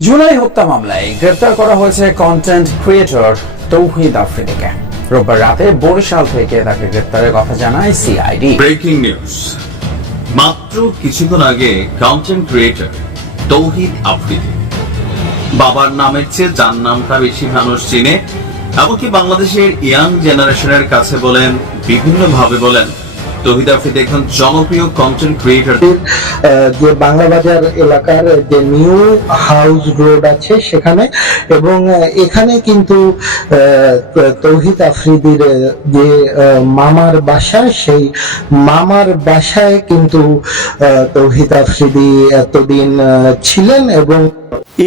জুলাই হত্যা মামলায় গ্রেফতার করা হয়েছে কন্টেন্ট ক্রিয়েটর তৌহিদ আফ্রিদিকে। রোববার রাতে বরিশাল থেকে তাকে গ্রেফতারের কথা জানায় সিআইডি। ব্রেকিং নিউজ, মাত্র কিছুক্ষণ আগে কন্টেন্ট ক্রিয়েটর তৌহিদ আফ্রিদি, বাবার নামের চেয়ে যার নামটা বেশি মানুষ চিনে, এমনকি বাংলাদেশের ইয়াং জেনারেশনের কাছে বলেন, বিভিন্ন ভাবে বলেন, তৌহিদ আফ্রিদি একজন জনপ্রিয় কন্টেন্ট ক্রিয়েটর। যে বাংলা বাজার এলাকার যে নিউ হাউস রোড আছে সেখানে, এবং এখানে কিন্তু তৌহিদ আফ্রিদির যে মামার বাসা, সেই মামার বাসায় কিন্তু তৌহিদ আফ্রিদি এতদিন ছিলেন। এবং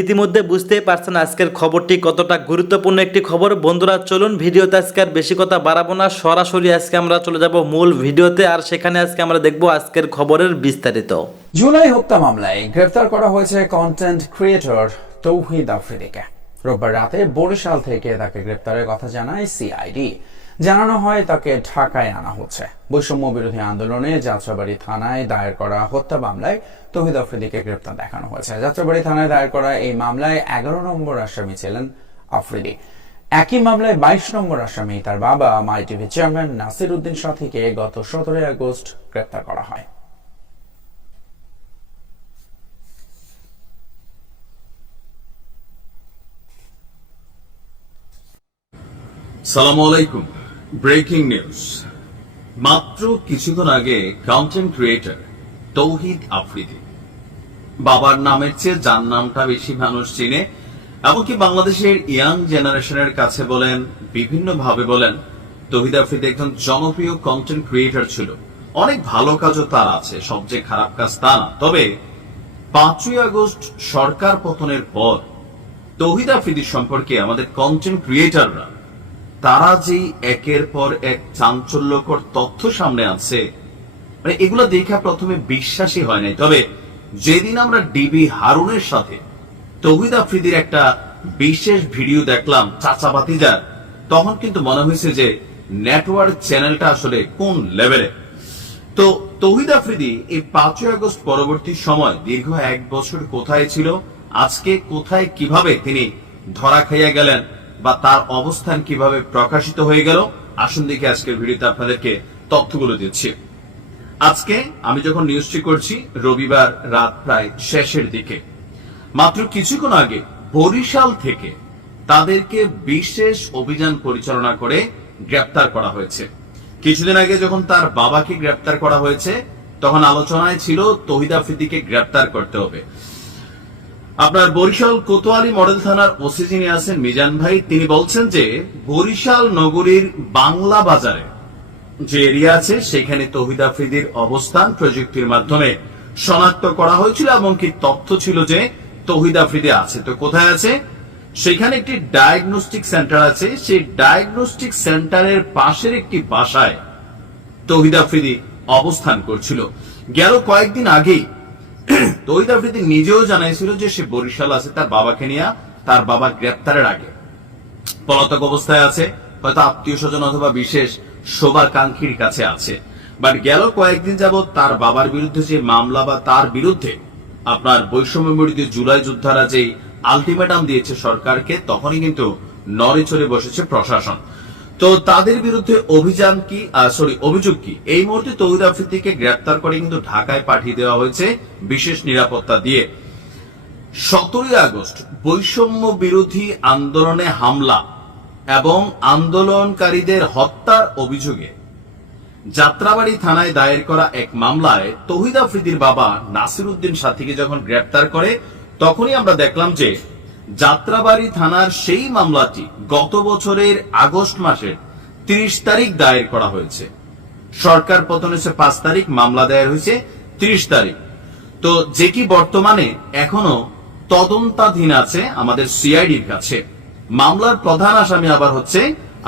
ইতিমধ্যে বুঝতেই পারছেন আজকের খবরটি কতটা গুরুত্বপূর্ণ একটি খবর। বন্ধুরা চলুন ভিডিওতে আজকে আর বেশি কথা বাড়াবো না, সরাসরি আজকে আমরা চলে যাব মূল ভিডিওতে, আর সেখানে আজকে আমরা দেখব আজকের খবরের বিস্তারিত। জুলাই হত্যা মামলায় গ্রেফতার করা হয়েছে কন্টেন্ট ক্রিয়েটর তৌহিদ আফ্রিদিকে। রোববার রাতে বরিশাল থেকে তাকে গ্রেফতারের কথা জানায় সিআইডি। জানানো হয় তাকে ঢাকায় আনা হচ্ছে। বৈষম্য বিরোধী আন্দোলনে যাত্রাবাড়ী থানায় দায়ের করা হত্যা মামলায় তৌহিদ আফ্রিদিকে গ্রেফতার দেখানো হয়েছে। যাত্রাবাড়ী থানায় দায়ের করা এই মামলায় 11 নম্বর আসামি ছিলেন আফ্রিদি। একই মামলায় 22 নম্বর আসামি তার বাবা মাই টিভি চেয়ারম্যান নাসির উদ্দিন সাথীকে গত 17 আগস্ট গ্রেফতার করা হয়। সালামু আলাইকুম। ব্রেকিং নিউজ, মাত্র কিছুক্ষণ আগে কন্টেন্ট ক্রিয়েটর তৌহিদ আফ্রিদি, বাবার নামের চেয়ে যার নামটা বেশি মানুষ চিনে, এমনকি বাংলাদেশের ইয়াং জেনারেশনের কাছে বলেন, বিভিন্ন ভাবে বলেন, তৌহিদ আফ্রিদি একজন জনপ্রিয় কন্টেন্ট ক্রিয়েটর ছিল। অনেক ভালো কাজও তার আছে, সবচেয়ে খারাপ কাজ তা না। তবে 5ই আগস্ট সরকার পতনের পর তৌহিদ আফ্রিদি সম্পর্কে আমাদের কন্টেন্ট ক্রিয়েটররা তারা যে একের পর এক চাঞ্চল্যকর তথ্য সামনে আছে, মানে এগুলো দেখা প্রথমে বিশ্বাসই হয় নাই। তবে যেদিন আমরা ডিবি হারুনের সাথে তৌহিদ আফ্রিদির একটা বিশেষ ভিডিও দেখলাম চাচা ভাতিজার, তখন কিন্তু মনে হয়েছে যে নেটওয়ার্ক চ্যানেলটা আসলে কোন লেভেলে। তো তৌহিদ আফ্রিদি এই 5ই আগস্ট পরবর্তী সময় দীর্ঘ 1 বছর কোথায় ছিল, আজকে কোথায় কিভাবে তিনি ধরা খাইয়া গেলেন, বা তার অবস্থান কিভাবে প্রকাশিত হয়ে গেল, আসুন দেখে আজকের ভিডিওতে আপনাদেরকে তথ্যগুলো দিচ্ছি। আজকে আমি যখন নিউজটি করছি রবিবার রাত প্রায় শেষের দিকে, মাত্র কিছুক্ষণ আগে বরিশাল থেকে তাদেরকে বিশেষ অভিযান পরিচালনা করে গ্রেপ্তার করা হয়েছে। কিছুদিন আগে যখন তার বাবাকে গ্রেপ্তার করা হয়েছে, তখন আলোচনায় ছিল তৌহিদ আফ্রিদিকে গ্রেপ্তার করতে হবে। আপনার বরিশাল কোতোয়ালি মডেল থানার ওসি যিনি আছেন মিজান ভাই, তিনি বলছেন যে বরিশাল নগরীর বাংলা বাজারে যে এরিয়া আছে সেখানে তৌহিদ আফ্রিদির অবস্থান প্রযুক্তির মাধ্যমে শনাক্ত করা হয়েছিল, এবং কি তথ্য ছিল যে তৌহিদ আফ্রিদি আছে। তো কোথায় আছে? সেখানে একটি ডায়াগনস্টিক সেন্টার আছে, সেই ডায়াগনস্টিক সেন্টারের পাশের একটি বাসায় তৌহিদ আফ্রিদি অবস্থান করছিল। গেল কয়েকদিন আগেই তৌহিদ আফ্রিদি নিজেও জানাইছিল যে সে বরিশাল আছে তার বাবাকে নিয়ে, তার বাবা গ্রেপ্তারের আগে পলাতক অবস্থায় আছে, হয়তো আত্মীয় স্বজন অথবা বিশেষ শোভাকাঙ্ক্ষীর কাছে আছে। বাট গেল কয়েকদিন যাবৎ তার বাবার বিরুদ্ধে যে মামলা, বা তার বিরুদ্ধে আপনার বৈষম্য বিরোধী জুলাই যোদ্ধারা যে আলটিমেটাম দিয়েছে সরকারকে, তখনই কিন্তু নড়ে চড়ে বসেছে প্রশাসন। তো তাদের বিরুদ্ধে অভিযোগ কি? এই মুহূর্তে তৌহিদ আফ্রিদিকে গ্রেপ্তার করে কিন্তু ঢাকায় পাঠিয়ে দেওয়া হয়েছে বিশেষ নিরাপত্তা দিয়ে। 17ই আগস্ট বৈষম্য বিরোধী আন্দোলনে হামলা এবং আন্দোলনকারীদের হত্যার অভিযোগে যাত্রাবাড়ী থানায় দায়ের করা এক মামলায় তৌহিদ আফ্রিদির বাবা নাসির উদ্দিন সাথীকে যখন গ্রেপ্তার করে, তখনই আমরা দেখলাম যে যাত্রাবাড়ী থানার সেই মামলাটি গত বছরের আগস্ট মাসের 30 তারিখ দায়ের করা হয়েছে। সরকার পতন হয়েছে 5 তারিখ, মামলা দায়ের হয়েছে 30 তারিখ। তো যেটি বর্তমানে এখনো তদন্তাধীন আছে আমাদের সিআইডির কাছে। মামলার প্রধান আসামি আবার হচ্ছে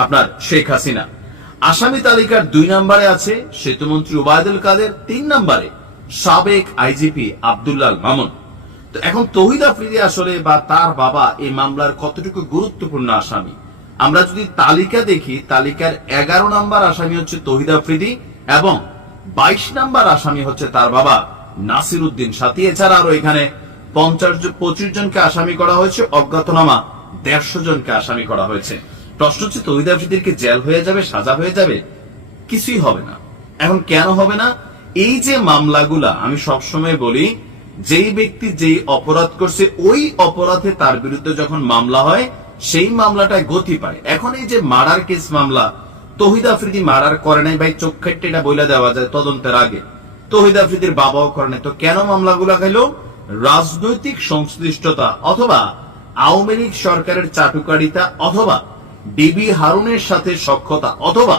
আপনার শেখ হাসিনা। আসামি তালিকার 2 নম্বরে আছে সেতুমন্ত্রী ওবায়দুল কাদের, 3 নম্বরে সাবেক আইজিপি আব্দুল্লাহ মামুন। তো এখন তৌহিদ আফ্রিদি আসলে বা তার বাবা এই মামলার কতটুকু গুরুত্বপূর্ণ আসামি, আমরা যদি তালিকা দেখি, তালিকার 11 নম্বর আসামি হচ্ছে তৌহিদ আফ্রিদি, এবং 22 নম্বর আসামি হচ্ছে তার বাবা নাসির উদ্দিন সাথী। এছাড়া আরো এখানে 25 জনকে আসামি করা হয়েছে, অজ্ঞাতনামা 150 জনকে আসামি করা হয়েছে। প্রশ্ন হচ্ছে তৌহিদ আফ্রিদির কি জেল হয়ে যাবে, সাজা হয়ে যাবে? কিছুই হবে না। এখন কেন হবে না? এই যে মামলাগুলা, আমি সবসময় বলি, যেই ব্যক্তি যেই অপরাধ করছে ওই অপরাধে তার বিরুদ্ধে যখন মামলা হয় সেই মামলাটায় গতি পায়। এখন এই যে মার্ডার কেস মামলা, তৌহিদ আফ্রিদি মার্ডার করে নাই ভাই, চোখ খেটে এটা বইলা দেওয়া যায় তদন্তের আগে। তৌহিদ আফ্রিদির বাবাও করে নাই, তো কেন মামলাগুলা খাইলো? রাজনৈতিক সংশ্লিষ্টতা, অথবা আওয়ামী লীগ সরকারের চাটুকারিতা, অথবা ডিবি হারুনের সাথে সখ্যতা, অথবা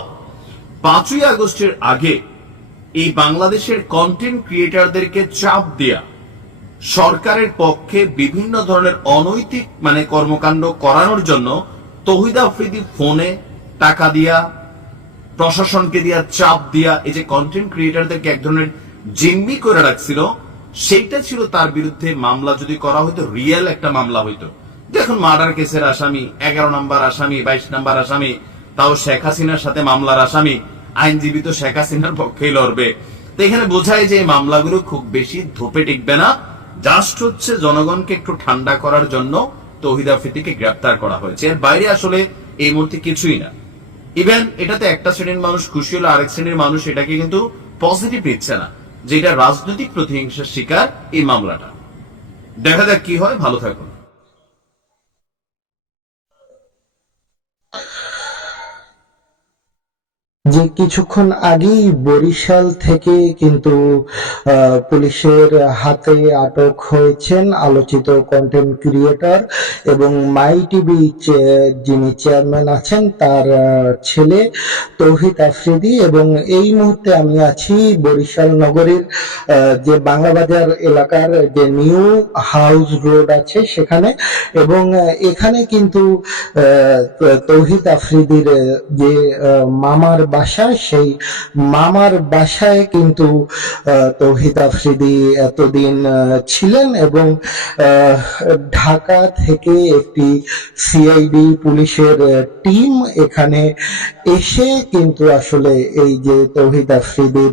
5ই আগস্টের আগে এই বাংলাদেশের কন্টেন্ট ক্রিয়েটরদেরকে চাপ দেয়া, সরকারের পক্ষে বিভিন্ন ধরনের অনৈতিক কর্মকাণ্ড করানোর জন্য তৌহিদ আফ্রিদি ফোনে টাকা দিয়া, প্রশাসনকে দিয়া, চাপ দিয়া, এই যে কন্টেন্ট ক্রিয়েটরদেরকে এক ধরনের জিম্মি করে রাখছিল, সেইটা ছিল তার বিরুদ্ধে মামলা যদি করা হইতো, রিয়েল একটা মামলা হইতো। দেখুন মার্ডার কেসের আসামি, 11 নম্বর আসামি, 22 নম্বর আসামি, তাও শেখ হাসিনার সাথে মামলার আসামি, আইনজীবী তো শেখ হাসিনার পক্ষেই লড়বে। তো এখানে বোঝায় যে এই মামলাগুলো খুব বেশি ধোপে টিকবে না, জাস্ট হচ্ছে জনগণকে একটু ঠান্ডা করার জন্য তৌহিদ আফ্রিদিকে গ্রেপ্তার করা হয়েছে। এর বাইরে আসলে এই মুহূর্তে কিছুই না। ইভেন এটাতে একটা শ্রেণীর মানুষ খুশি হলো, আরেক শ্রেণীর মানুষ এটাকে কিন্তু পজিটিভ নিচ্ছে না, যে এটা রাজনৈতিক প্রতিহিংসার শিকার এই মামলাটা। দেখা যাক কি হয়। ভালো থাকুন। যে কিছুক্ষণ আগেই বরিশাল থেকে কিন্তু পুলিশের হাতে আটক হয়েছেন আলোচিত কন্টেন্ট ক্রিয়েটর এবং মাই টিভি যিনি চেয়ারম্যান আছেন তার ছেলে তৌহিদ আফ্রিদি। এবং এই মুহূর্তে আমি আছি বরিশাল নগরীর যে বাংলাবাজার এলাকার যে নিউ হাউস রোড আছে সেখানে, এবং এখানে কিন্তু তৌহিদ আফ্রিদির যে মামার বাসা, সেই মামার বাসায় কিন্তু তৌহিদ আফ্রিদি এতদিন ছিলেন। এবং ঢাকা থেকে একটি সিআইডি পুলিশের টিম এখানে এসে কিন্তু আসলে এই যে তৌহিদ আফ্রিদির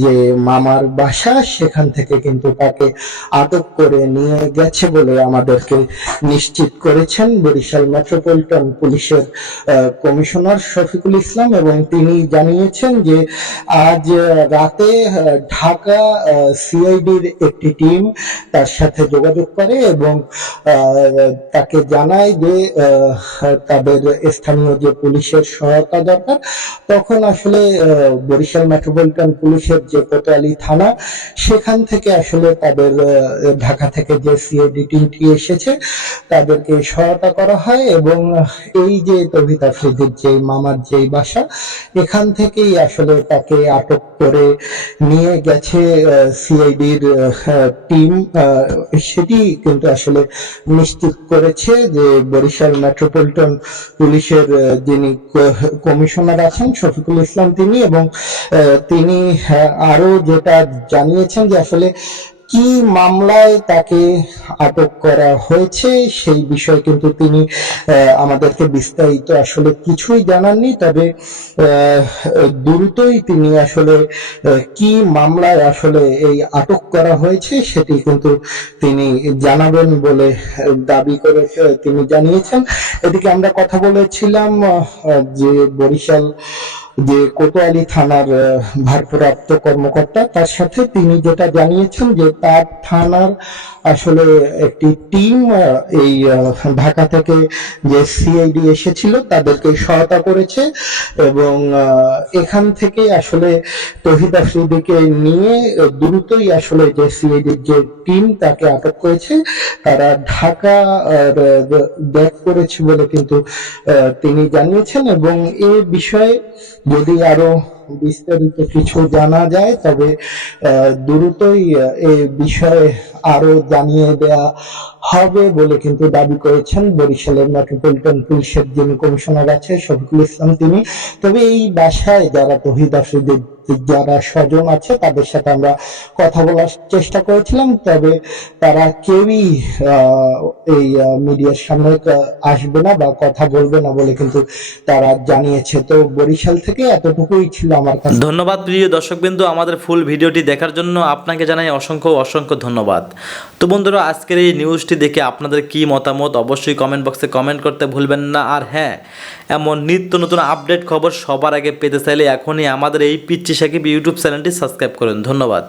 যে মামার বাসা সেখান থেকে কিন্তু তাকে আটক করে নিয়ে গেছে বলে আমাদেরকে নিশ্চিত করেছেন বরিশাল মেট্রোপলিটন পুলিশের কমিশনার শফিকুল ইসলাম। এবং তিনি জানিয়েছেন যে আজ রাতে ঢাকা সিআইডির একটি টিম তার সাথে যোগাযোগ করে এবং তাকে জানায় যে তাদের স্থানীয় যে পুলিশের সহায়তা দরকার। তখন আসলে বরিশাল মেট্রোপলিটন পুলিশের যে কোতোয়ালি থানা, সেখান থেকে আসলে তাদের ঢাকা থেকে যে সিআইডি টিমটি এসেছে তাদেরকে সহায়তা করা হয়। এবং এই যে তৌহিদ আফ্রিদির যে মামার যে বাসা, এখান থেকেই আসলে তাকে আটক করে নিয়ে গেছে সিআইডির টিম। সেটি কিন্তু আসলে নিশ্চিত করেছে যে বরিশাল মেট্রোপলিটন পুলিশের যিনি কমিশনার আছেন শফিকুল ইসলাম তিনি। এবং তিনি আরো যেটা জানিয়েছেন যে আসলে কি মামলায় তাকে আটক করা হয়েছে সেই বিষয়ে কিন্তু তিনি আমাদেরকে বিস্তারিত আসলে কিছুই জানাননি। তবে দ্রুতই তিনি আসলে কি মামলায় আসলে এই আটক করা হয়েছে সেটি কিন্তু তিনি জানাবেন বলে দাবি করে তিনি জানিয়েছেন। এদিকে আমরা কথা বলেছিলাম যে বরিশাল যে কোতোয়ালি থানার ভারপ্রাপ্ত কর্মকর্তা, তার সাথে তিনি যেটা জানিয়েছেন যে তার থানার আসলে একটি টিম এই ঢাকা থেকে যে সিআইডি এসেছিল তাদেরকে সহায়তা করেছে এবং এখান থেকে আসলে তৌহিদ আফ্রিদিকে নিয়ে দ্রুতই আসলে যে সিআইডির যে টিম তাকে আটক করেছে, তারা ঢাকা ব্যাক করেছে বলে কিন্তু তিনি জানিয়েছেন। এবং এ বিষয়ে যদি আরো বিস্তারিত কিছু জানা যায় তবে দ্রুতই এই বিষয়ে আরো জানিয়ে দেয়া হবে বলে কিন্তু দাবি করেছেন বরিশালের মেট্রোপলিটন পুলিশের যিনি কমিশনার আছে শফিকুল ইসলাম তিনি। তবে এই বাসায় যারা তৌহিদ আফ্রিদির যারা স্বজন আছে তাদের সাথে আমরা কথা বলার চেষ্টা করেছিলাম, তবে তারা কেউই এই মিডিয়ার সামনে আসবে না বা কথা বলবে না বলে কিন্তু তারা জানিয়েছে। তো বরিশাল থেকে এতটুকুই ছিল আমার কাছে। ধন্যবাদ প্রিয় দর্শকবৃন্দ, আমাদের ফুল ভিডিওটি দেখার জন্য আপনাকে জানাই অসংখ্য অসংখ্য ধন্যবাদ। তো বন্ধুরা, আজকের এই নিউজটি দেখে আপনাদের কি মতামত অবশ্যই কমেন্ট বক্সে কমেন্ট করতে ভুলবেন না। আর হ্যাঁ, এমন নিত্য নতুন আপডেট খবর সবার আগে পেতে চাইলে এখনই আমাদের এই পিচ্চি সাকিব ইউটিউব চ্যানেলটি সাবস্ক্রাইব করুন। ধন্যবাদ।